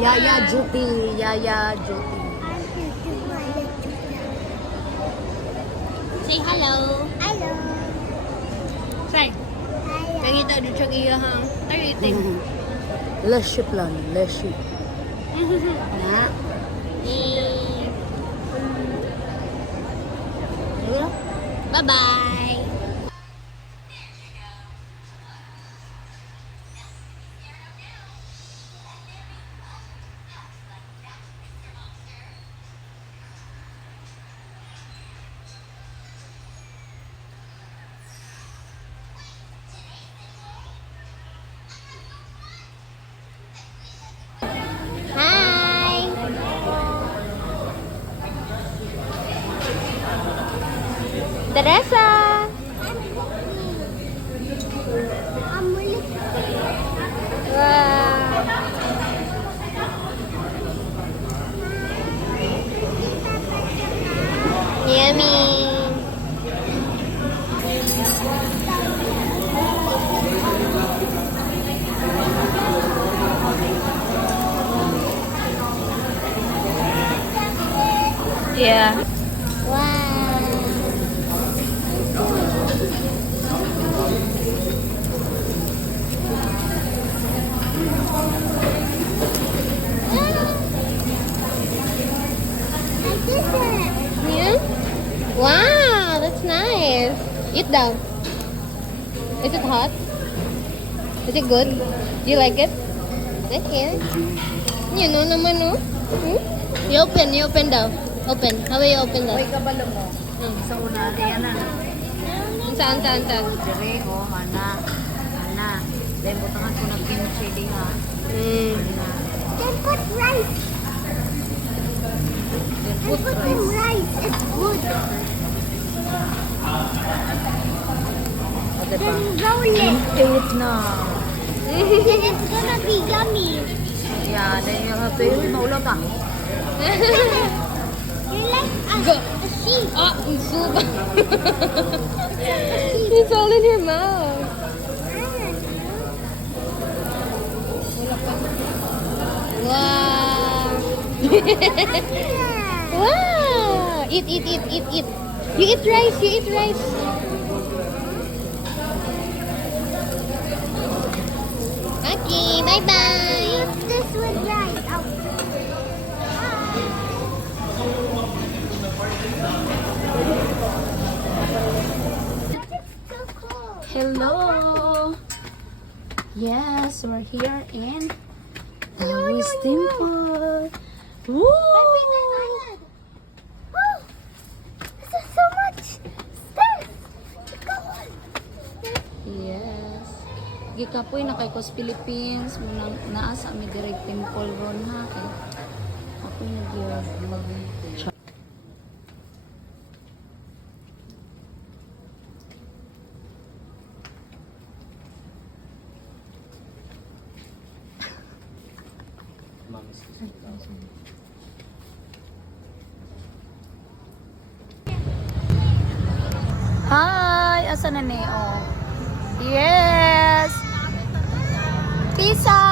Yaya Jupi. Yaya Jupi. Say hello. Hello. Say. Kagita dito siya iyahang. Tayo iting. Leshi plan. Leshi. Na. Bye-bye. Hi. Teresa. Wow. Yummy. Yeah. Wow. Yeah? Wow, that's nice. Eat daw. Is it hot? Is it good? Do you like it? Okay. You know naman, no? Hmm? You open daw. Open. How will you open daw? Uy, kabalo mo. Sa una, diyan na. Saan? Dire, oh, ana. Dahil butangan ko ng kimchi diha. Then put rice. Then Put put some rice. rice. It's good. O, diba? Then roll it. Eat na. Then it's gonna be yummy. Yeah, then you have to eat maulo ka. You're like Go. a sheep. Ah, soup. It's all in your mouth. Wow. Wow. Eat. You eat rice. Okay, bye-bye. Eat this with rice. Oh. It's so cool. Hello. Yes, we're here in Taoist Temple. Woo! Oh, this is so much stuff. Go on. Yes. Gikapoy na kay Cos Philippines, munang naa sa mi direct temple ron ha kay ako mag Hi! Asa na ni? Oh. Yes! Peace out!